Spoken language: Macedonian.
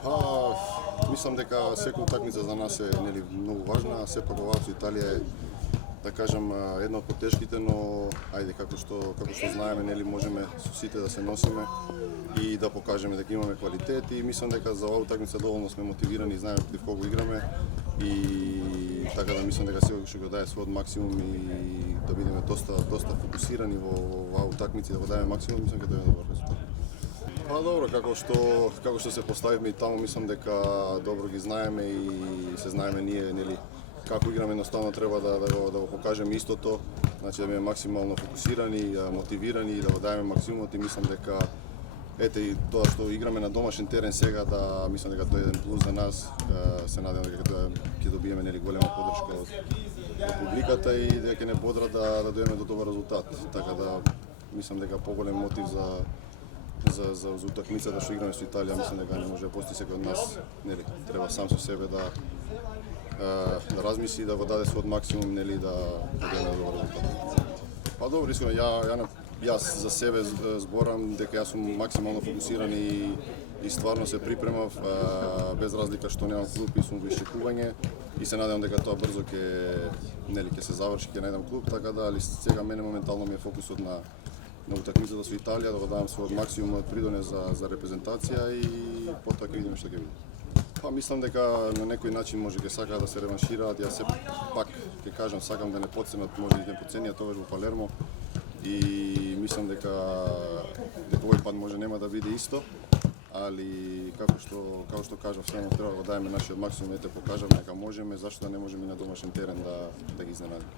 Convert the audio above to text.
Мислам дека секоја утакмица за нас е многу важна, сепак оваа со Италија е, да кажам, една од потешките, но ајде како што знаеме, можеме со сите да се носиме и да покажеме дека имаме квалитет и мислам дека за оваа утакмица доволно сме мотивирани и знаеме против кого играме и така да мислам дека секој ќе го даде својот максимум и да бидеме доста фокусирани во оваа утакмица и да го дадеме максимум, мислам дека тоа е добар резултат. Добро, како што се поставивме и таму, мислам дека добро ги знаеме и се знаеме ние, како играме, едноставно треба да го покажеме истото, значи да бидеме максимално фокусирани, мотивирани и да го дадеме максимумот и мислам дека и тоа што играме на домашен терен сега, да мислам дека тоа е еден плюс за нас. Се надевам дека тоа ќе добиеме голема поддршка од публиката и дека ќе не бодра да дојдеме до добар резултат. Така да мислам дека поголем мотив за утакмицата што играме со Италија, мислам дека не може да постои секој од нас. Треба сам со себе да размисли, да го даде својот максимум, да дојде до добар резултат. Добро, искрено, јас за себе зборам дека јас сум максимално фокусиран и стварно се припремав, без разлика што немам клуб и сум во исчекување и се надевам дека тоа брзо ќе се заврши, ќе најдам клуб, така да, али сега мене моментално ми е фокусот на утакмицата со Италија, да го дадам својот максимум од придонес за репрезентација и потоа ќе видиме што ќе биде. Мислам дека на некој начин може ќе сакаат да се реваншираат, јас се пак ќе кажам, сакам да не подценат, може да не подценија тогаш во Палермо и мислам дека овој пат може нема да биде исто, али како што кажав, само треба да го дадеме нашиот максимум, покажаме дека можеме, зашто да не можеме и на домашен терен да ги изненадиме.